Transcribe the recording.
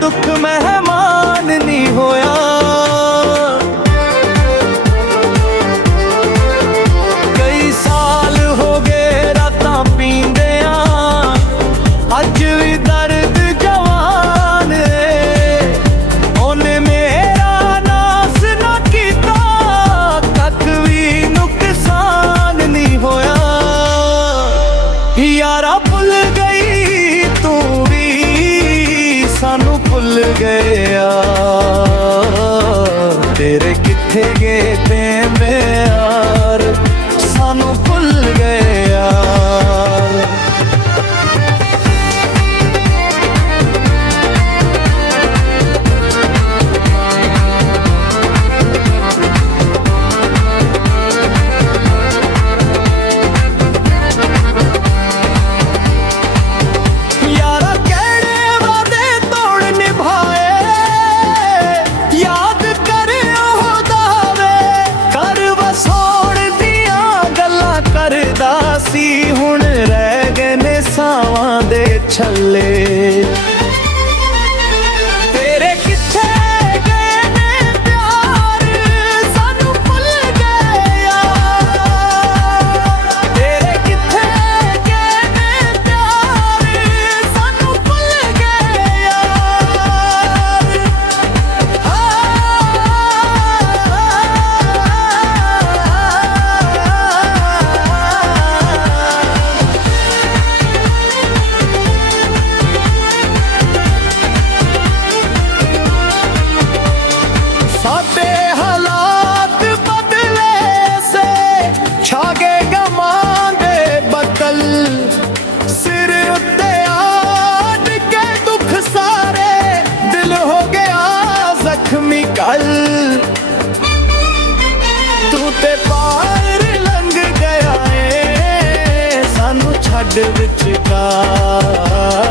दुख मेहमान नहीं होया। कई साल हो गए रातां पींदिया, अज भी दर्द जवान ओने मेरा नास ना कीता, कख भी नुकसान नहीं होया। यारा भुल गई तू भी सानू भुल गया, तेरे किथे गए प्रेम यार, सानू भुल गया। हुण रह गए ने सावां दे छल्ले, तेरे किथे गए ने प्यार, सानू भुल गया। तेरे किथे गए ने प्यार, सानू भुल गया। साडे हालात बदले से छागे गमां दे बदल, सिर उत्ते आड़ के दुख सारे, दिल हो गया जख्मी कल। तू ते पार लंघ गया है सानू छड्ड विचकार।